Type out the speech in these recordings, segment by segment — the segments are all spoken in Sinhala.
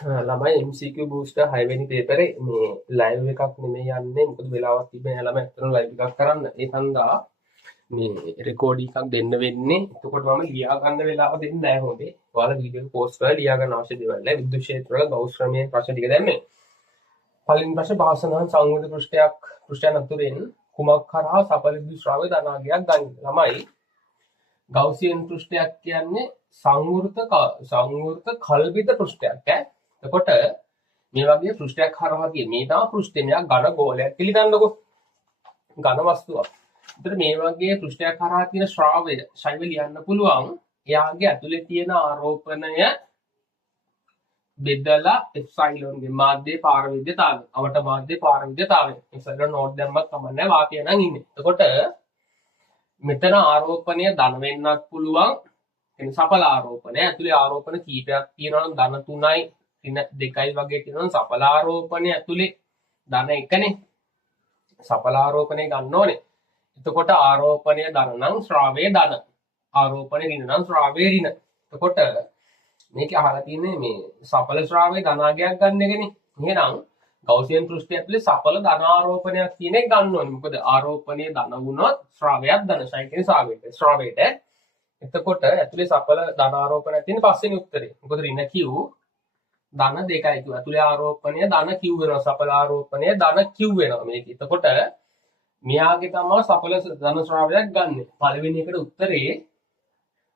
ළමයි MCQ බූස්ටර් 6 වෙනි පේපරේ මේ ලයිව් එකක් නෙමෙයි යන්නේ. මොකද වෙලාවක් තිබෙන්නේ ළමයි ඇත්තටම ලයිව් එකක් කරන්න. ඒ හන්දා මේ රෙකෝඩින් එකක් දෙන්න වෙන්නේ. එතකොට මම ලියා ගන්න වෙලාව දෙන්නේ නැහැ හොඳේ. ඔයාලා වීඩියෝ එක පෝස්ට් කරලා ලියා ගන්න අවශ්‍ය දේවල් නැහැ. විද්‍යුත් ක්ෂේත්‍රවල ගෞස් ක්‍රමයේ ප්‍රශ්න ටික දැම්මේ. පළවෙනි ප්‍රශ්නේ භාෂණ සංවේද පෘෂ්ඨයන් අතුරෙන් කුමක් කරහා සඵල විද්‍යුත් ශ්‍රාව්‍ය ධනාගයක් ගන්න. ළමයි ගෞසියන් පෘෂ්ඨයක් කියන්නේ සංවෘත කල්පිත පෘෂ්ඨයක් ඈ. එතකොට මේ වගේ පෘෂ්ඨයක් හරහා තියෙන මේ තමයි පෘෂ්ඨය. මෙයා ඝන ගෝලයක් පිළිගන්නකො. ඝන වස්තුවක්. ඒතර මේ වගේ පෘෂ්ඨයක් හරහා තියෙන ශ්‍රාවය ශෛව ලියන්න පුළුවන්. එයාගේ ඇතුලේ තියෙන ආරෝපණය බෙදලා එප්සයිලොන්ගේ මාධ්‍ය පාරවිද්‍යතාවය. අවට මාධ්‍ය පාරවිද්‍යතාවය. එප්සයිලොන් නෝට් දැම්මත් කමන්නේ වාක්‍ය නම් ඉන්නේ. එතකොට මෙතන ආරෝපණය ධන වෙන්නත් පුළුවන්. එන සඵල ආරෝපණය ඇතුලේ ආරෝපණ කීපයක් තියෙනවා නම් ධන 3යි ඍණ 2යි වගේ තියෙනවා නම් සඵල ආරෝපණය ඇතුලේ ධන 1නේ. සඵල ආරෝපණය ගන්න ඕනේ. එතකොට ආරෝපණය ධන නම් ශ්‍රාවය ධන. ආරෝපණය ඍණ නම් ශ්‍රාවය ඍණ. එතකොට මේක අහලා තියෙන්නේ මේ සඵල ශ්‍රාවය ධනාගයක් ගන්න එකනේ. එහෙනම් ගෞසියන් පෘෂ්ඨය ඇතුලේ සඵල ධන ආරෝපණයක් කියන එක ගන්න ඕනේ. මොකද ආරෝපණය ධන වුණොත් ශ්‍රාවයක් ධනසයි කියන්නේ ශ්‍රාවයට. එතකොට ඇතුලේ සඵල ධන ආරෝපණයක් තියෙන පස්වෙනි උත්තරේ. මොකද ඍණ Q ධන 2යි කිව්වා. ඇතුලේ ආරෝපණය ධන Q වෙනවා. සඵල ආරෝපණය ධන Q වෙනවා මේක. එතකොට මෙයාගේ තමයි සඵල ධන ශ්‍රාවයක් ගන්න. පළවෙනි එකට උත්තරේ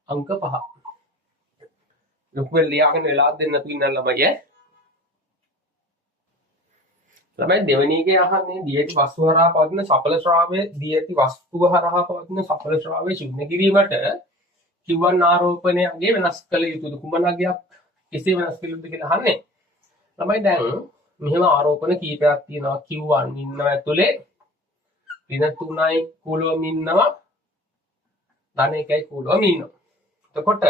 අංක 5. ලොකුවෙන් ලියාගෙන වෙලා දෙන්න තුින්න ළමයි. ළමයි දෙවෙනි එකේ අහන්නේ දී ඇති වස්තු හරහා පවතින සඵල ශ්‍රාවය දී ඇති වස්තුව හරහා පවතින සඵල ශ්‍රාවය ශුන්‍ය කිරීමට කිව්වන් ආරෝපණයගේ වෙනස් කළ යුතුද කුමනගයක් කෙසේ වෙනස් කළ යුතුද කියලා අහන්නේ. ළමයි දැන් මෙහෙම ආරෝපණ කීපයක් තියෙනවා. Q1 ඉන්නවා ඇතුලේ ඍණ 3යි කූලුවම ඉන්නවා ධන 1යි කූලුවම ඉන්නවා. එතකොට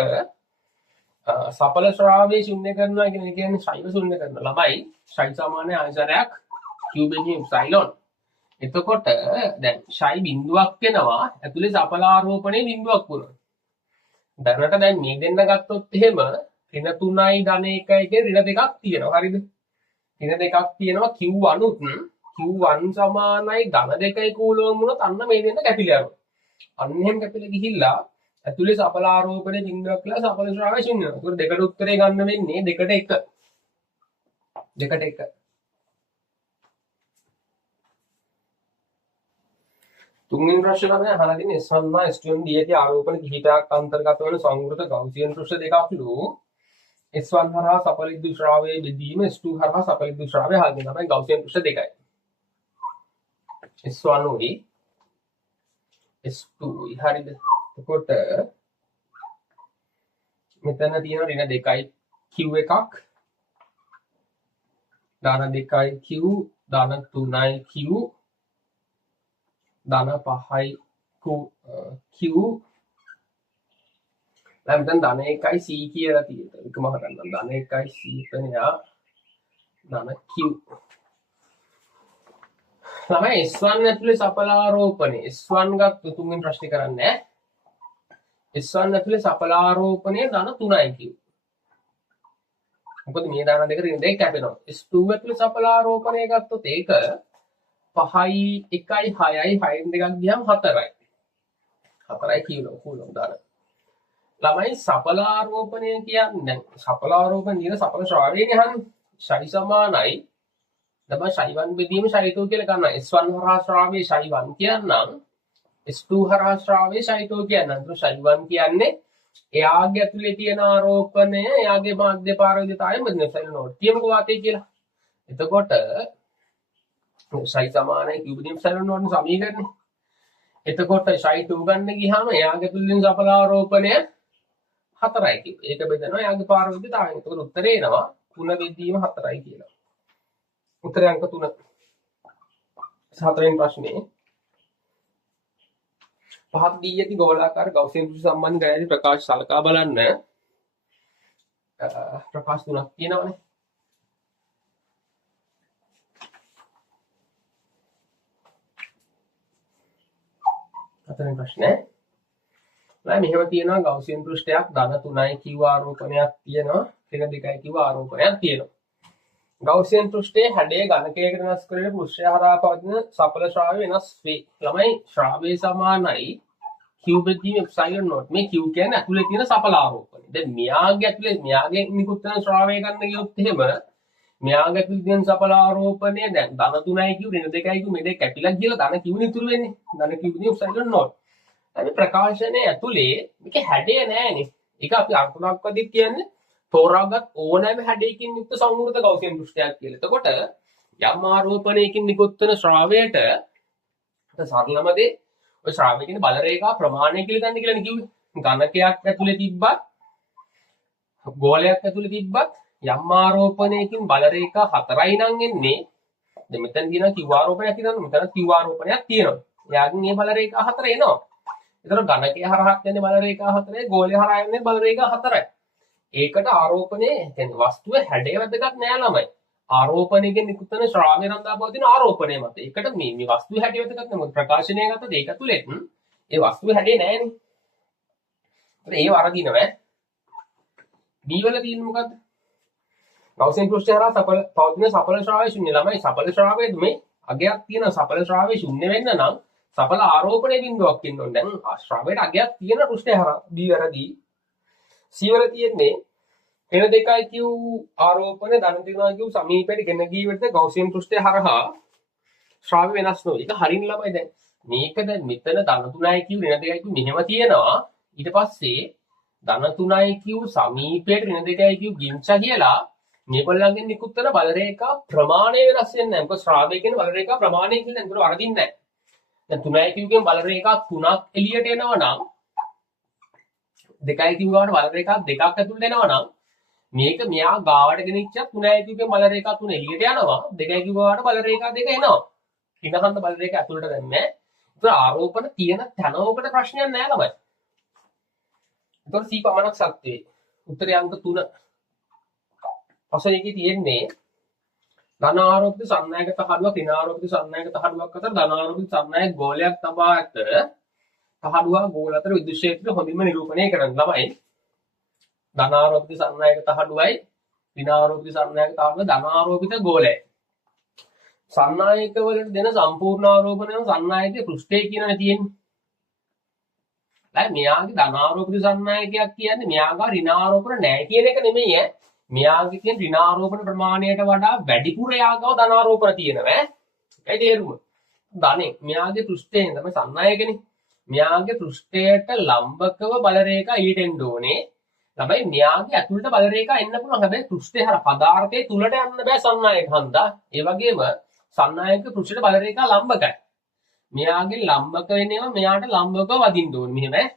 සඵල ශ්‍රාවය ශුන්‍ය කරනවා කියන්නේ ශෛව ශුන්‍ය කරනවා. ළමයි ශෛව සමාන ආයතනයක් Q එප්සයිලොන්. එතකොට දැන් ශෛ බිඳුවක් වෙනවා ඇතුලේ සඵල ආරෝපණය බිඳුවක් වුණා. දැනට දැන් මේ දෙන්න ගත්තොත් එහෙම ඍණ 3යි ධන 1යි කියන ඍණ දෙකක් තියෙනවා. හරිද? ඍණ දෙකක් තියෙනවා Q1 උත් Q1 සමානයි ධන 2යි කූලුවම වුණොත් අන්න මේ දෙන්න කැපිලා යනවා. අන්න එහෙම කැපිලා ගිහිල්ලා ඇතුලේ සඵල ආරෝපණය බිඳුවක් කියලා සඵල ශ්‍රාවය ශුන්‍ය වෙනවා. ඒකට දෙකට උත්තරේ ගන්න වෙන්නේ 2ට 1. 2ට 1. තුන්වෙනි ප්‍රශ්න තමයි අහලා තියෙන්නේ S1 S2 දී ඇති ආරෝපණ කිහිපයක් අන්තර්ගත වන සංවෘත ගෞසියන් පෘෂ්ඨ දෙකක්ලු S1 හරහා සඵල විද්‍යුත් ශ්‍රාවයේ බෙදීම S2 හරහා සඵල විද්‍යුත් ශ්‍රාවය හරින තමයි ගෞසියන් පෘෂ්ඨ දෙකයි. S1 උයි S2 උයි හරිද? එතකොට මෙතන තියෙන ඍණ 2යි Q එකක් ධන 2යි Q ධන 3යි Q ධන 5යි Q දැන් ධන 1යි C කියලා තියෙනවා. එකම හදන්න ධන 1යි C එතන යා ධන Q. තමයි S1 ඇතුලේ සඵල ආරෝපණය S1 ගත්ත තුන්වෙනි ප්‍රශ්නේ කරන්නේ. S1 ඇතුලේ සඵල ආරෝපණය ධන 3යි Q. මොකද මේ ධන දෙක ඍණ දෙක කැපෙනවා. S2 ඇතුලේ සඵල ආරෝපණය ගත්තොත් ඒක 5යි 1යි 6යි 6න් දෙකක් ගියාම 4යි. 4යි කූලම් දාන. ළමයි සඵල ආරෝපණය කියන්නේ සඵල ආරෝපණ නිර සඵල ශ්‍රාවයනේ අහන්නේ. ශයි සමානයි. තමයි ශයි1 බෙදීම ශයි2 කියලා ගන්නවා. S1 හරහා ශ්‍රාවයේ ශයි1 කියනනම් S2 හරහා ශ්‍රාවයේ ශයි2 කියනනම් ශයි1 කියන්නේ එයාගේ ඇතුලේ තියෙන ආරෝපණය එයාගේ මාධ්‍ය පාරවිද්‍යතාවය බෙදෙන සයිල නෝට්. කියමුකෝ වාතය කියලා. එතකොට ශයි සමානයි කිව්වදීම සයිල නෝට් සමීකරණය. එතකොට ශයි2 ගන්න ගියාම එයාගේ තුලින් සඵල ආරෝපණය 4යි කිව්වා. ඒක බෙදනවා එයාගේ පාරවිද්‍යතාවයෙන්. එතකොට උත්තරේ එනවා 3 බෙදීම 4යි කියලා. උත්තරේ අංක 3. හතරවෙනි ප්‍රශ්නේ පහත් දී ඇති ගෝලාකාර ගෞසියන් පෘෂ්ඨ සම්බන්ධ ගෑලි ප්‍රකාශ සලකා බලන්න. ප්‍රකාශ තුනක් තියෙනවානේ. හතරවෙනි ප්‍රශ්නේ නෑ මෙහෙම තියෙනවා ගෞසියන් පෘෂ්ඨයක් ධන 3යි කිව්ව ආරෝපණයක් තියෙනවා ඍණ 2යි කිව්ව ආරෝපණයක් තියෙනවා. ගෞසියන් පෘෂ්ඨයේ හැඩය ඝනකයකට වෙනස් කරගෙන පෘෂ්ඨය හරහා පවතින සඵල ශ්‍රාවය වෙනස් වේ. ළමයි ශ්‍රාවය සමානයි q/m epsilon naught. මේ q කියන්නේ ඇතුලේ තියෙන සඵල ආරෝපණය. දැන් මෙයාගේ ඇතුලේ මෙයාගේ නිකුත් වෙන ශ්‍රාවය ගන්න ගියොත් එහෙම මෙයාගේ ඇතුලේ තියෙන සඵල ආරෝපණය දැන් ධන 3යි q ඍණ 2යි q මේ දෙක කැපිලා ගිහලා ධන q නේ ඉතුරු වෙන්නේ. ධන q/m epsilon naught. අපි ප්‍රකාශනයේ ඇතුලේ මේක හැඩය නෑනේ. ඒක අපි අර්ථනාක්කදිත් කියන්නේ තෝරාගත් ඕනෑම හැඩයකින් යුක්ත සංවෘත ගෞසියන් පෘෂ්ඨයක් කියලා. එතකොට යම් ආරෝපණයකින් නිකුත් වෙන ශ්‍රාවයට සරලම දේ ඔය ශ්‍රාවය කියන බල රේඛා ප්‍රමාණය කියලා ගන්න කියලානේ කිව්වේ. ඝනකයක් ඇතුලේ තිබ්බත් ගෝලයක් ඇතුලේ තිබ්බත් යම් ආරෝපණයකින් බල රේඛා 4යි නම් එන්නේ. දැන් මෙතන තියෙනවා q ආරෝපණයක් තියෙනවා. මෙතන q ආරෝපණයක් තියෙනවා. එයාගෙන් මේ බල රේඛා 4 එනවා. ඒතර ඝනකය හරහා යන්නේ බල රේඛා 4යි ගෝලය හරහා යන්නේ බල රේඛා 4යි. ඒකට ආරෝපණය කියන්නේ වස්තුවේ හැඩය වැදගත් නෑ ළමයි. ආරෝපණයකින් නිකුත් වෙන ශ්‍රාව්‍ය රඳා පවතින ආරෝපණය මත. ඒකට මේ වස්තුවේ හැඩය වැදගත් නෑ. මොකද ප්‍රකාශනය ගත්තද ඒක ඇතුළේ ඒ වස්තුවේ හැඩය නෑනේ. ඒ වරදිනවා. B වල තියෙන්නේ මොකද්ද? ගෞසියන් පෘෂ්ඨය හරහා පවතින සඵල ශ්‍රාව්‍ය ශුන්‍ය. ළමයි සඵල ශ්‍රාව්‍යයේ මේ අගයක් තියෙන සඵල ශ්‍රාව්‍ය ශුන්‍ය වෙන්න නම් සඵල ආරෝපණය බිඳුවක් ඉන්න ඕනේ. දැන් ශ්‍රාව්‍යයට අගයක් තියෙන පෘෂ්ඨය හරහා B වලදී C වල තියෙන්නේ ඍණ 2යි q ආරෝපණ ධන 3යි q සමීපයට ගෙන ගිය විට ගෞසියන් පෘෂ්ඨය හරහා ශ්‍රාව්‍ය වෙනස් නොවේ. ඒක හරින් ළමයි දැන්. මේක දැන් මෙතන ධන 3යි q ඍණ 2යි q මෙහෙම තියෙනවා. ඊට පස්සේ ධන 3යි q සමීපයට ඍණ 2යි q ගින්ච කියලා මේගොල්ලන්ගෙන් නිකුත් වෙන බල රේඛා ප්‍රමාණය වෙනස් වෙන්නේ නැහැ. මොකද ශ්‍රාව්‍ය කියන බල රේඛා ප්‍රමාණය කියන එක වරදින්නේ නැහැ. දැන් 3යි q කියන බල රේඛා 3ක් එළියට එනවා නම් 2යි q ගාවට බල රේඛා 2ක් ඇතුළට එනවා නම් මේක මෙයා ගාවට ගෙනිච්ච 3යි q කියන බල රේඛා 3 එළියට යනවා 2යි q ගාවට බල රේඛා 2 එනවා. ඊටහඳ බල රේඛා ඇතුළට දැම්මේ. ඒතර ආරෝපණ තියෙන තැනවකට ප්‍රශ්නයක් නැහැ ළමයි. ඒතර C පමණක් සත්‍ය වේ. උත්තරය අංක 3. පසුවේකේ තියෙන්නේ ධන ආරෝපිත සන්නායක තහඩුවක් ඍණ ආරෝපිත සන්නායක තහඩුවක් අතර ධන ආරෝපිත සන්නායක ගෝලයක් තබා ඇත. තහඩුවා ගෝල අතර විද්‍යුත් ක්ෂේත්‍රය හොඳින්ම නිරූපණය කරන්න ළමයි. ධන ආරෝපිත සන්නායක තහඩුවයි ඍණ ආරෝපිත සන්නායක තහඩුව ධන ආරෝපිත ගෝලයයි. සන්නායක වලට දෙන සම්පූර්ණ ආරෝපණය සන්නායකයේ පෘෂ්ඨයේ කියනනේ තියෙන්නේ. දැන් මෙයාගේ ධන ආරෝපිත සන්නායකයක් කියන්නේ මෙයාගා ඍණ ආරෝපණ නැහැ කියන එක නෙමෙයි ඈ. මෙයාගේ තියෙන ඍණ ආරෝපණ ප්‍රමාණයට වඩා වැඩිපුර යාගව ධන ආරෝපණ තියෙනවා ඈ. ඒයි තේරුම. ධනෙ මෙයාගේ පෘෂ්ඨයෙන් තමයි සන්නායකනේ. මෙයාගේ පෘෂ්ඨයට ලම්බකව බල රේඛා ඊට එන්න ඕනේ. ළමයි මෙයාගේ ඇතුළට බල රේඛා එන්න පුළුවන්. හැබැයි පෘෂ්ඨය හර පදාර්ථයේ තුලට යන්න බෑ සන්නායක හන්දා. ඒ වගේම සන්නායක පෘෂ්ඨයට බල රේඛා ලම්බකයි. මෙයාගේ ලම්බක වෙනේවා මෙයාට ලම්බකව වදින්න ඕනේ. මෙහෙම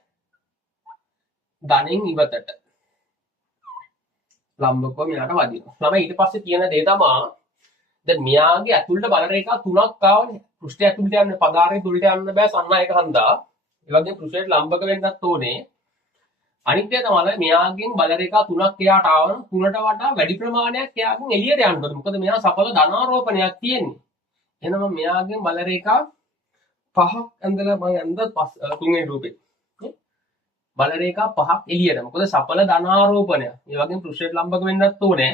ධනෙන් ඉවතට ලම්බකව මෙයාට වදිනවා. ළමයි ඊට පස්සේ තියෙන දේ තමයි දැන් මෙයාගේ ඇතුළට බල රේඛා 3ක් ආවනේ. පෘෂ්ඨය ඇතුළට යන්න පදාර්ථයේ තුලට යන්න බෑ සන්නායක හන්දා. ඒ වගේම පෘෂ්ඨයට ලම්බක වෙන්නත් ඕනේ. අනිත් එක තමයි මෙයාගෙන් බල රේඛා 3ක් එයාට ආවම 3ට වඩා වැඩි ප්‍රමාණයක් එයාගෙන් එළියට යන්න ඕනේ. මොකද මෙයා සඵල ධනාරෝපණයක් තියෙන්නේ. එහෙනම් මෙයාගෙන් බල රේඛා 5ක් ඇඳලා මම ඇඳ තුන්වෙනි රූපේ. බල රේඛා 5ක් එළියට. මොකද සඵල ධනාරෝපණය. ඒ වගේම පෘෂ්ඨයට ලම්බක වෙන්නත් ඕනේ.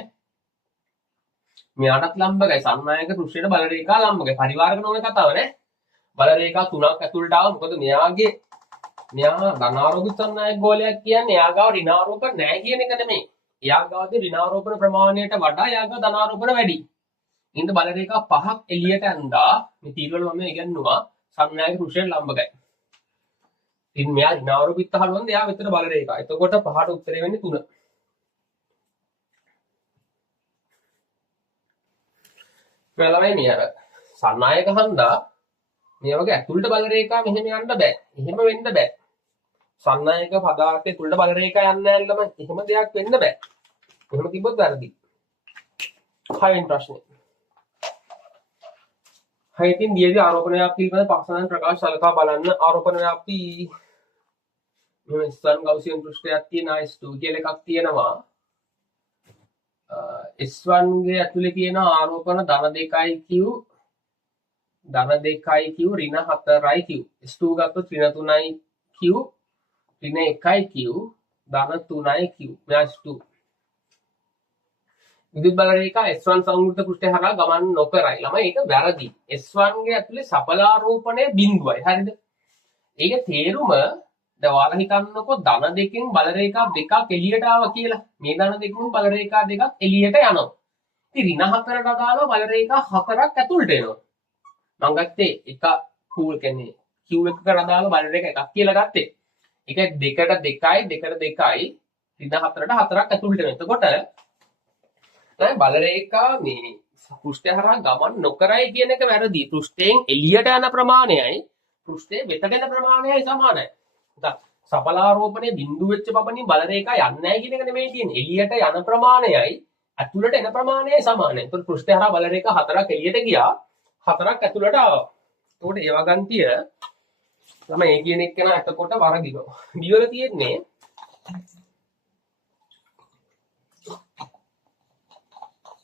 මෙයාටත් ලම්බකයි. සන්නායක පෘෂ්ඨයට බල රේඛා ලම්බකයි. පරිවාරක නොවන කතාව නේ. බල රේඛා 3ක් ඇතුළට ආව. මොකද මෙයා ධනාරෝපිත සන්නායක ගෝලයක් කියන්නේ එයාගාව ඍණාරෝපණ නැහැ කියන එක නෙමෙයි. එයාගාවදී ඍණාරෝපණ ප්‍රමාණයට වඩා එයාගාව ධනාරෝපණ වැඩි. ඉතින් බල රේඛා 5ක් එළියට ඇඳා මේ තීරවල මම ඉගෙනුවා සන්නායක පෘෂ්ඨයට ලම්බකයි. ඉතින් මෙයා ඍණාරෝපිත තහඩුවන්ද එයා විතර බල රේඛා. එතකොට පහට උත්තරේ වෙන්නේ 3. මෙලවයි නියර සන්නායක හන්දා මේ වගේ ඇතුළට බල රේඛා මෙහෙම යන්න බෑ. එහෙම වෙන්න බෑ. සන්නායක පදාර්ථයේ තුළට බල රේඛා යන්නේ නැල්ලම එහෙම දෙයක් වෙන්න බෑ. එහෙම තිබ්බොත් වැරදි. 6 වෙනි ප්‍රශ්නේ. හයිතින් දියදී ආරෝපණ ව්‍යාප්ති පිළිබඳ පක්ෂණන් ප්‍රකාශ සලකා බලන්න. ආරෝපණ ව්‍යාප්ති මේ ස්තන් ගෞසියන් පෘෂ්ඨයක් තියෙන S2 කියලා එකක් තියෙනවා. S1 ගේ ඇතුලේ තියෙන ආරෝපණ ධන 2යි q ධන 2යි q ඍණ 4යි q. S2 ගත්තොත් ඍණ 3යි q ඍණ 1යි q ධන 3යි q. S2 විදුලි බල රේඛා S1 සංවෘත පෘෂ්ඨය හරහා ගමන් නොකරයි. ළමයි ඒක වැරදි. S1 ගේ ඇතුලේ සඵලාරෝපණය බිඳුවයි. හරිද? ඒක තේරුම දැන් ඔයාලා හිතන්නකො ධන දෙකෙන් බල රේඛා දෙකක් එළියට ආවා කියලා. මේ ධන දෙකෙන් බල රේඛා දෙකක් එළියට යනවා. ඉතින් ඍණ හතරට අදාළව බල රේඛා හතරක් ඇතුළට එනවා. මම ගත්තේ එක කූල් කියන්නේ Q එකකට අදාළව බල රේඛා එකක් කියලා ගත්තේ. ඒක 2ට 2යි ඍණ හතරට හතරක් ඇතුළට එනවා. එතකොට දැන් බල රේඛා මේ පෘෂ්ඨය හරහා ගමන් නොකරයි කියන එක වැරදි. පෘෂ්ඨයෙන් එළියට යන ප්‍රමාණයයි පෘෂ්ඨයේ වෙතට යන ප්‍රමාණයයි සමානයි. සඵලාරෝපණය බිඳුව වෙච්ච පමණින් බල රේඛා යන්නේ නැහැ කියන එක නෙමෙයි කියන්නේ. එළියට යන ප්‍රමාණයයි ඇතුළට එන ප්‍රමාණයයි සමානයි. ඒතකොට පෘෂ්ඨය හරහා බල රේඛා හතරක් එළියට ගියා, හතරක් ඇතුළට ආවා. ඒකට ඒ වගන්තිය තමයි ඒ කියන එක නා එතකොට වරදිනවා. බිවල තියෙන්නේ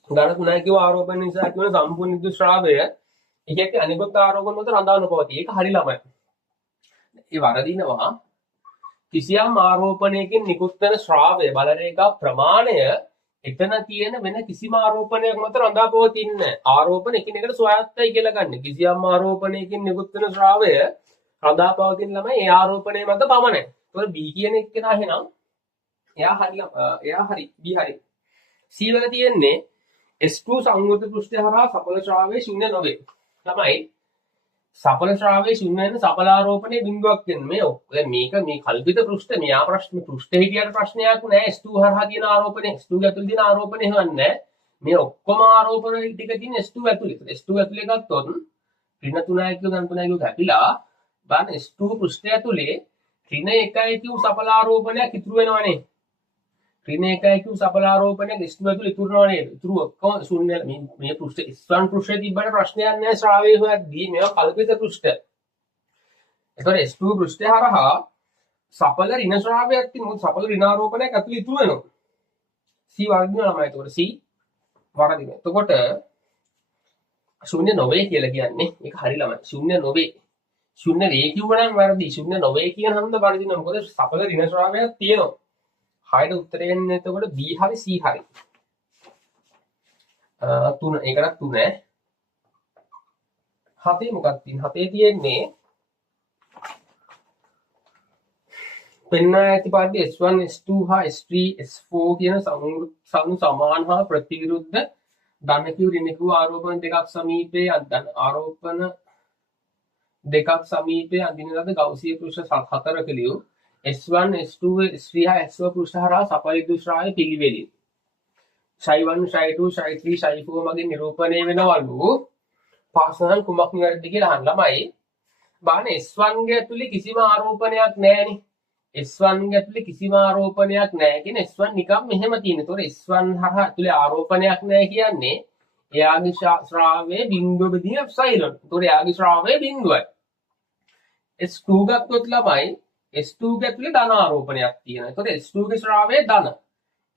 ගණ තුනයි කිව්ව ආරෝපණ නිසා කියන සම්පූර්ණ විද්‍යුත් ශ්‍රාවය ඒකේ අනිගොත් ආරෝපණ මත රඳාවන පවතී. ඒක හරි ළමයි. ඒ වරදිනවා කිසියම් ආරෝපණයකින් නිකුත් වෙන ශ්‍රාවය බල රේඛා ප්‍රමාණය එතන තියෙන වෙන කිසිම ආරෝපණයක් මත රඳා පවතින්නේ නැහැ. ආරෝපණ එකිනෙකට ස්වයත්තයි කියලා ගන්න. කිසියම් ආරෝපණයකින් නිකුත් වෙන ශ්‍රාවය රඳා පවතින ළමයි ඒ ආරෝපණය මත පමණයි. ඒතකොට B කියන එක්කෙනා එහෙනම් එයා හරි B හරි. C වල තියෙන්නේ S2 සංවෘත පෘෂ්ඨය හරහා සඵල ශ්‍රාවයේ ශුන්‍ය නොවේ. ළමයි සඵල ශ්‍රාවයේ ශුන්‍ය වෙන සඵලාරෝපණයේ බිඳුවක් වෙන මේක මේ කල්පිත පෘෂ්ඨ මෙයා ප්‍රශ්න පෘෂ්ඨේ හිටියට ප්‍රශ්නයක් නෑ. S2 හරහා තියෙන ආරෝපණය S2 ඇතුළේ තියෙන ආරෝපණය හොයන්නේ මේ ඔක්කොම ආරෝපණ ටික තියෙන S2 ඇතුළේ. S2 ඇතුළේ ගත්තොත් ඍණ 3යි කියු ධන 3යි කියු කැපිලා බලන්න S2 පෘෂ්ඨය ඇතුළේ ඍණ 1යි කියු සඵලාරෝපණයක් ඉතුරු වෙනවනේ. ඍණ 1යි කියු සඵලාරෝපණයක් S2 ඇතුළේ ඉතුරුනවා නේද? ඉතුරු ඔක්කොම ශුන්‍ය මේ පෘෂ්ඨ S1 පෘෂ්ඨයේ තිබ්බට ප්‍රශ්නයක් නෑ ශ්‍රාවයේ හොයද්දී මේවා කල්පිත පෘෂ්ඨ. ඒතකොට S2 පෘෂ්ඨය හරහා සඵල ඍණ ශ්‍රාවයක් තියෙන මොකද සඵල ඍණාරෝපණයක් ඇතුළේ ඉතුරු වෙනවා. C වර්ගිනවා ළමයි. ඒතකොට C වරදිනවා. එතකොට ශුන්‍ය නොවේ කියලා කියන්නේ ඒක හරි ළමයි. ශුන්‍ය නොවේ. ශුන්‍ය වේ කිව්වනම් වැරදි. ශුන්‍ය නොවේ කියන හන්ද වරදිනවා. මොකද සඵල ඍණ ශ්‍රාවයක් තියෙනවා. 6ට උත්තරය එන්නේ එතකොට B හරි C හරි. 3 ඒකට 3 7 මොකක්ද තියෙන්නේ? 7 තියෙන්නේ පෙන්වා ඇති පරිදි S1 S2 හා S3 S4 කියන සමු සමාන හා ප්‍රතිවිරුද්ධ ධන Q ඍණ Q ආරෝපණ දෙකක් සමීපයේ ආරෝපණ දෙකක් සමීපයේ අඳින ලද ගෞසිය පෘෂ්ඨ හතරක ලියු S1 S2 S3 හා S4 පෘෂ්ඨ හරහා සඵල විද්‍යුත් ශ්‍රාවය පිළිවෙලින් Ψ1 Ψ2 Ψ3 Ψ4 මගින් නිරූපණය වෙනවලු. පාසනන් කුමක් නිවැරදිද කියලා අහන්න ළමයි. බලන්න S1 ගේ ඇතුලේ කිසිම ආරෝපණයක් නැහැනේ. S1 ගේ ඇතුලේ කිසිම ආරෝපණයක් නැහැ කියන S1 නිකම් මෙහෙම තියෙන. ඒතකොට S1 හරහා ඇතුලේ ආරෝපණයක් නැහැ කියන්නේ එයාගේ ශ්‍රාවයේ බිඳුව බෙදින එප්සයිලොන්. ඒතකොට එයාගේ ශ්‍රාවයේ බිඳුවයි. S2 ගත්තොත් ළමයි S2 ගේ ඇතුලේ ධන ආරෝපණයක් තියෙනවා. ඒතකොට S2 ගේ ශ්‍රාවයේ ධන.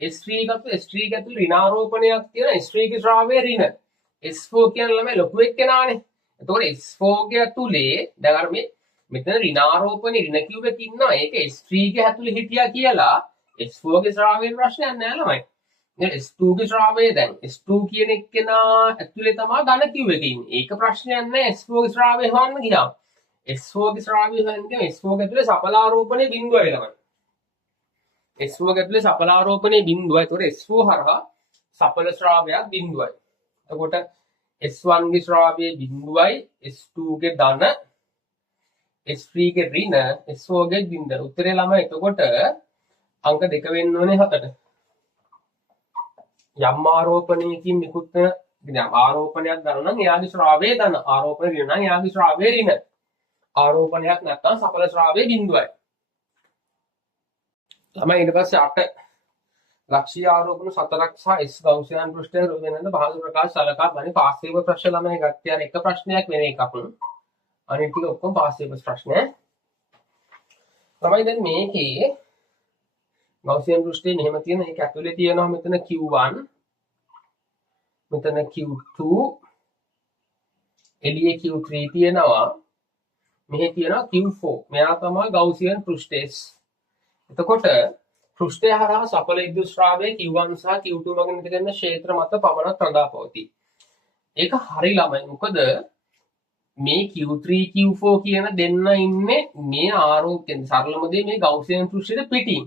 S3 ගත්තොත් S3 ගේ ඇතුලේ ඍණ ආරෝපණයක් තියෙනවා. S3 ගේ ශ්‍රාවයේ ඍණ. S4 කියන ළමයි ලොකු එක්කෙනානේ. ඒතකොට S4 ගේ ඇතුලේ දැන් අර මෙතන ඍණාරෝපණේ ඍණ කිව් එක ඉන්නවා. ඒක S3 ගේ ඇතුලේ හිටියා කියලා S4 ගේ ශ්‍රාවයේ ප්‍රශ්නයක් නෑ ළමයි. දැන් S2 ගේ ශ්‍රාවයේ දැන් S2 කියන එක්කෙනා ඇතුලේ තමයි ධන කිව් එක ඉන්නේ. ඒක ප්‍රශ්නයක් නෑ S4 ගේ ශ්‍රාවයේ හොයන්න ගියාම. S4 ගේ ශ්‍රාවයේ හොයන්නේ S4 ගේ ඇතුලේ සඵලාරෝපණේ බිඳුවයි ළමයි. S4 ගේ ඇතුලේ සඵලාරෝපණේ බිඳුවයි. ඒතකොට S4 හරහා සඵල ශ්‍රාවයක් බිඳුවයි. එතකොට S1 ගේ ශ්‍රාවයේ බිඳුවයි S2 ගේ ධන S3 ගේ ඍණ S4 ගේ බිඳුව. උත්තරේ ළමයි එතකොට අංක 2 වෙන්න ඕනේ 7ට. යම් ආරෝපණයකින් නිකුත් වෙන ආරෝපණයක් ගන්න නම් එයාගේ ශ්‍රාවයේ ධන ආරෝපණය ඍණ නම් එයාගේ ශ්‍රාවයේ ඍණ. ආරෝපණයක් නැත්නම් සඵල ශ්‍රාවයේ බිඳුවයි. ළමයි ඊට පස්සේ 8 ලක්ෂීය ආරෝපණ 4ක් සහ S ගෞසියන් පෘෂ්ඨය වෙනඳ බහුල ප්‍රකාශ සලකා බලන්නේ පාස් පේපර් ප්‍රශ්න ළමයි ගත්තේ අර එක ප්‍රශ්නයක් වෙන එකක්. අනිත් ටික ඔක්කොම පාස් පේපර් ප්‍රශ්න. ළමයි දැන් මේකේ ගෞසියන් පෘෂ්ඨයේ මෙහෙම තියෙන එක ඇතුලේ තියෙනවා මෙතන Q1 මෙතන Q2 එළියේ Q3 තියෙනවා මෙහි තියෙනවා Q4 මෙයා තමයි ගෞසියන් පෘෂ්ඨය. එතකොට පෘෂ්ඨය හරහා සඵල විද්‍යුත් ශ්‍රාවය Q1 සහ Q2 මගින් ඇති කරන ක්ෂේත්‍ර මත පමණක් රඳා පවතී. ඒක හරි ළමයි. මොකද මේ Q3 Q4 කියන දෙන්න ඉන්නේ මේ ආරෝපයෙන් සරලම දේ මේ ගෞසියන් පෘෂ්ඨයට පිටින්.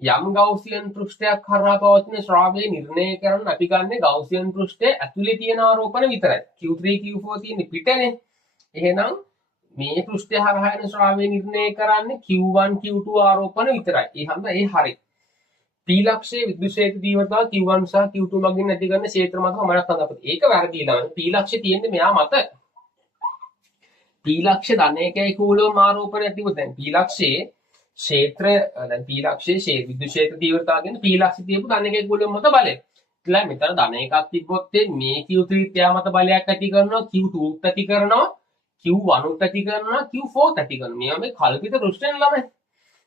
යම් ගෞසියන් පෘෂ්ඨයක් හරහා පවතින ශ්‍රාවය නිර්ණය කරන්න අපි ගන්න ගෞසියන් පෘෂ්ඨයේ ඇතුලේ තියෙන ආරෝපණ විතරයි. Q3 Q4 තියෙන්නේ පිටනේ. එහෙනම් මේ පෘෂ්ඨය හරහා එන ශ්‍රාවය නිර්ණය කරන්නේ Q1 Q2 ආරෝපණ විතරයි. ඒ හන්ද ඒ හරි. P ලක්ෂයේ විද්‍යුත් ක්ෂේත්‍ර තීව්‍රතාව Q1 සහ Q2 මගින් ඇති කරන ක්ෂේත්‍ර මත පමණක් හදාපත. ඒක වැරදි ළමයි. P ලක්ෂය තියෙන්නේ මෙයා මත. P ලක්ෂය ධන එකයි කූලෝම් ආරෝපණය තිබුණ දැන් P ලක්ෂයේ ක්ෂේත්‍ර දැන් P ලක්ෂයේ විද්‍යුත් ක්ෂේත්‍ර තීව්‍රතාව කියන්නේ P ලක්ෂය තියපු ධන එකයි කූලෝම් මත බලය. ඊළඟ මෙතන ධන එකක් තිබ්බොත් මේ Q3 ත්‍යා මත බලයක් ඇති කරනවා Q2 ඇති කරනවා Q1 ඇති කරනවා Q4 ඇති කරනවා. මේවා මේ කල්පිත පෘෂ්ඨයන් ළමයි.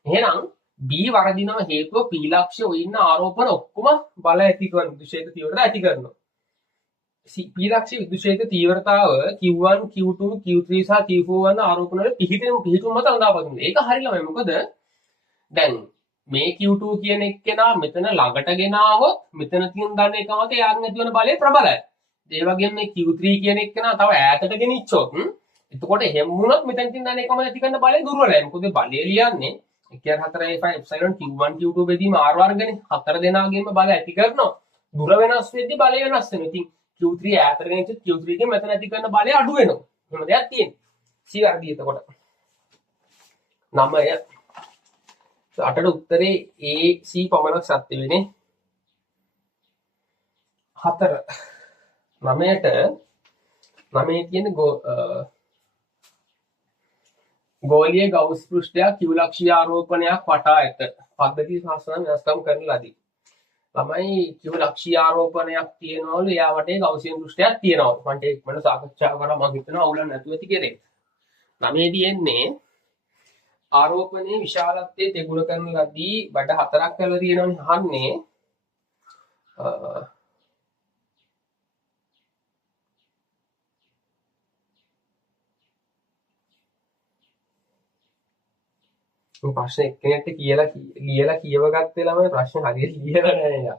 එහෙනම් B වරදිනව හේතුව P ලක්ෂයේ ඔය ඉන්න ආරෝපණ ඔක්කොම බල ඇති කරන විද්‍යුත් ක්ෂේත්‍ර තීව්‍රතාව ඇති කරනවා. P ලක්ෂයේ විද්‍යුත් ක්ෂේත්‍ර තීව්‍රතාව Q1 Q2 Q3 සහ Q4 වන ආරෝපණ වල පිහිටුම් මත අඳාපදිනවා. ඒක හරි ළමයි. මොකද දැන් මේ Q2 කියන එක්කෙනා මෙතන ළඟට ගෙනාවොත් මෙතන තියෙන ධන එක මත යාගෙන ඇති වෙන බලය ප්‍රබලයි. ඒ වගේම මේ Q3 කියන එක්කෙනා තව ඈතට ගෙනිච්චොත් එතකොට එහෙම වුණොත් මෙතන තියෙන ධන එකම ඇති කරන බලය දුර්වලයි. මොකද බලය ලියන්නේ 1/4 එප්සයිලන් Q1 Q2 බෙදීම R වර්ගනේ. හතර දෙනාගේම බලය ඇති කරනවා. දුර වෙනස් වෙද්දී බලය වෙනස් වෙනවා. ඉතින් Q3 ඈතට ගෙනිච්චොත් Q3 එකෙන් මෙතන ඇති කරන බලය අඩු වෙනවා. එහෙම දෙයක් තියෙනවා. C වර්ගය එතකොට 9 8ට උත්තරේ AC පමණක් සත්‍ය වෙන්නේ. 4 9ට 9 කියන්නේ ගෝලීය ගෞස් පෘෂ්ඨයක් Q ලක්ෂීය ආරෝපණයක් වටා ඇත. පද්ධති සාසන වෙනස්කම් කරන ලදී. ළමයි Q ලක්ෂීය ආරෝපණයක් තියෙනවලු එයා වටේ ගෞසියන් පෘෂ්ඨයක් තියෙනවා. මන්ට ඒක මම සාකච්ඡා කරා මම හිතනවා අවුලක් නැතුව ඇති කෙරේ. 9 තියෙන්නේ ආරෝපණයේ විශාලත්වයේ දෙගුණ කරන ලදී බඩ 4ක් කරලා තියෙනවනේ අහන්නේ මේ ප්‍රශ්න එක්කෙනෙක්ට ලියලා කියව ගත්තේ ළමයි ප්‍රශ්න හරියට ලියලා නැහැ යා.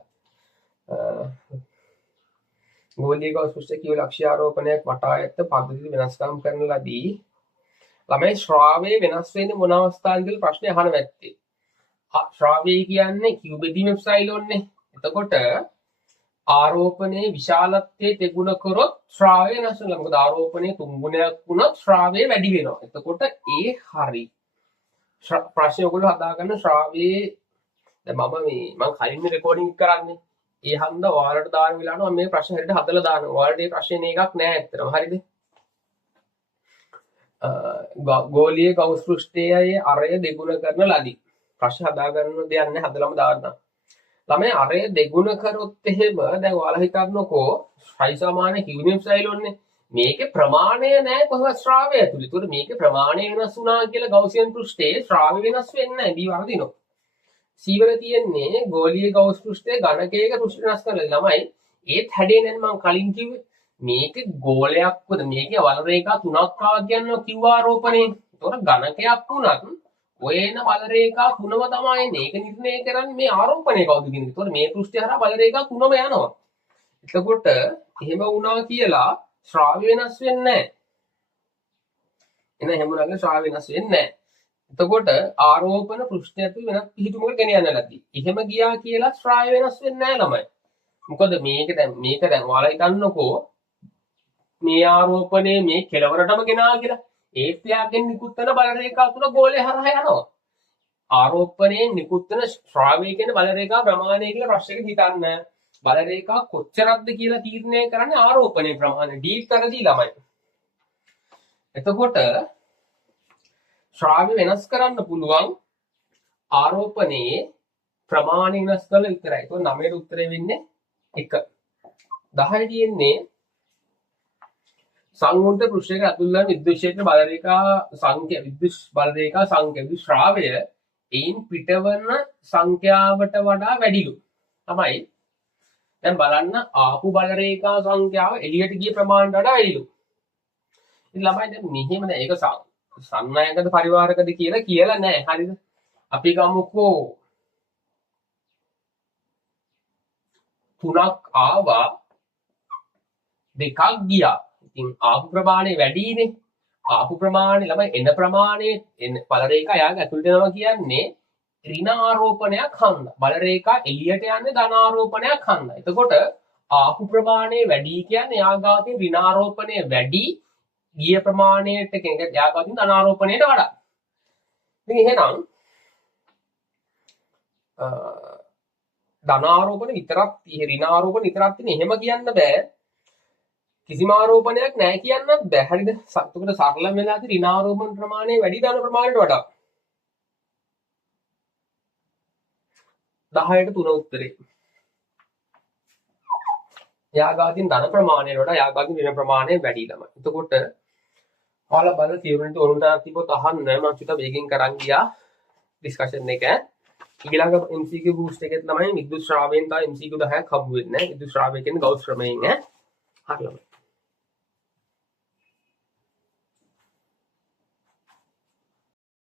ගෝලීය ගෞස් පෘෂ්ඨ Q ලක්ෂීය ආරෝපණයක් වටා ඇත පද්ධති වෙනස්කම් කරන ලදී. ළමයි ශ්‍රාවයේ වෙනස් වෙන්නේ මොන අවස්ථාවකද කියලා ප්‍රශ්නේ අහන වැත්තේ. ශ්‍රාවය කියන්නේ Q බෙදීම එප්සයිලොන්නේ. එතකොට ආරෝපණයේ විශාලත්වයේ දෙගුණ කරොත් ශ්‍රාවය වෙනස් වෙනවා. මොකද ආරෝපණයේ 3 ගුණයක් වුණොත් ශ්‍රාවය වැඩි වෙනවා. එතකොට ඒ හරි. ප්‍රශ්නේ ඔයගොල්ලෝ හදාගන්න ශ්‍රාවයේ දැන් මම කලින් රෙකෝඩින් කරන්නේ. ඒ හන්ද ඔයාලට දාන වෙලාවට මම මේ ප්‍රශ්න හරියට හදලා දානවා. ඔයාලට මේ ප්‍රශ්නේ එකක් නෑ ඇත්තටම. හරිද? ගෝලීය ගෞස් පෘෂ්ඨයේ අරය දෙගුණ කරන ලදී. ප්‍රශ්න හදාගන්න දෙයක් නැහැ හදලම දාන්නම්. ළමයි අරය දෙගුණ කරොත් එහෙම දැන් ඔයාලා හිතන්නකෝ ෆයි සමාන Q එප්සයිලොන්නේ. මේකේ ප්‍රමාණය නැහැ කොහොමද ශ්‍රාවය ඇතුළේ. ඒතකොට මේකේ ප්‍රමාණය වෙනස් වුණා කියලා ගෞසියන් පෘෂ්ඨයේ ශ්‍රාවය වෙනස් වෙන්නේ නැහැ. දී වරදිනවා. C වල තියෙන්නේ ගෝලීය ගෞස් පෘෂ්ඨයේ ඝනකයක පෘෂ්ඨ වෙනස් කරලා ළමයි ඒත් හැඩේ නැන් මම කලින් කිව්වේ. මේකේ ගෝලයක් වද මේකේ වල රේඛා තුනක් ආවා කියන්නේ Q ආරෝපණේ. ඒතකොට ඝනකයක් වුණත් ඔය එන බල රේඛා තුනම තමයි මේක නිර්ණය කරන්නේ මේ ආරෝපණය කවුද කියන එක. ඒතකොට මේ පෘෂ්ඨය හරහා බල රේඛා තුනම යනවා. එතකොට එහෙම වුණා කියලා ශ්‍රාව්‍ය වෙනස් වෙන්නේ නැහැ. එන එහෙම නැගලා ශ්‍රාව්‍ය වෙනස් වෙන්නේ නැහැ. එතකොට ආරෝපණ පෘෂ්ඨය ඇතුළේ වෙනස් පිහිටුමකට ගෙන යන්න ලදී. එහෙම ගියා කියලා ශ්‍රාව්‍ය වෙනස් වෙන්නේ නැහැ ළමයි. මොකද මේක දැන් ඔයාලා හිතන්නකෝ මේ ආරෝපණය මේ කෙලවරටම ගෙනා කියලා. ඒත් යාගෙන් නිකුත් වෙන බල රේඛා තුන ගෝලය හරහා යනවා. ආරෝපණයෙන් නිකුත් වෙන ශ්‍රාව්‍ය කියන බල රේඛා ප්‍රමාණය කියලා ප්‍රශ්නෙක හිතන්න. බල රේඛා කොච්චරක්ද කියලා තීරණය කරන්නේ ආරෝපණයේ ප්‍රමාණය. D කරදී ළමයි. එතකොට ශ්‍රාව්‍ය වෙනස් කරන්න පුළුවන් ආරෝපණයේ ප්‍රමාණය වෙනස් කරලා විතරයි. ඒක 9ට උත්තරේ වෙන්නේ 1. 10 තියෙන්නේ සංයුක්ත පෘෂ්ඨයක ඇතුළත් වන විද්‍යුත් ක්ෂේත්‍ර බල රේඛා සංඛ්‍යා විද්‍යුත් බල රේඛා සංඛ්‍යා විද්‍යුත් ශ්‍රාවය එයින් පිටවන සංඛ්‍යාවට වඩා වැඩිලු. තමයි දැන් බලන්න ආපු බල රේඛා සංඛ්‍යාව එළියට ගිය ප්‍රමාණයට වඩා වැඩිලු. ඉතින් ළමයි දැන් මෙහෙම දැන් ඒක සන්නායකද පරිවාරකද කියලා නැහැ. හරිද? අපි ගමුකෝ 3ක් ආවා 2ක් ගියා. ඉතින් ආපු ප්‍රමාණය වැඩිනේ. ආපු ප්‍රමාණය ළමයි එන ප්‍රමාණය බල රේඛා යාග ඇතුළට යනවා කියන්නේ ඍණ ආරෝපණයක් හන්දා. බල රේඛා එළියට යන්නේ ධන ආරෝපණයක් හන්දා. එතකොට ආපු ප්‍රමාණය වැඩි කියන්නේ යාගාවතින් ඍණ ආරෝපණය වැඩි ගිය ප්‍රමාණයට කියන්නේ යාගාවතින් ධන ආරෝපණයට වඩා. ඉතින් එහෙනම් ධන ආරෝපණ විතරක් ඍණ ආරෝපණ විතරක් තියෙන එහෙම කියන්න බෑ. කිසිම ආරෝපණයක් නැහැ කියන්නත් බෑ. හරිද? එතකොට සරල වෙලා තියෙන ඍණ ආරෝපණ ප්‍රමාණය වැඩි ධන ප්‍රමාණයට වඩා. 10ට 3 උත්තරේ. යාගාදීන් ධන ප්‍රමාණයට වඩා යාගාදීන් ඍණ ප්‍රමාණය වැඩි ළමයි. එතකොට ඔයාලා බලන තියුණුට ඕනුතරක් තිබ්බොත් අහන්න මම චුට්ට වේගෙන් කරන් ගියා ඩිස්කෂන් එක. ඊළඟ MCQ බූස්ට් එකේ තමයි විද්‍යුත් ශ්‍රාවයෙන් තව MCQ 10ක් හම්බ වෙන්නේ. විද්‍යුත් ශ්‍රාවය කියන්නේ ගෞස් ක්‍රමයෙන් ඈ. හරියට.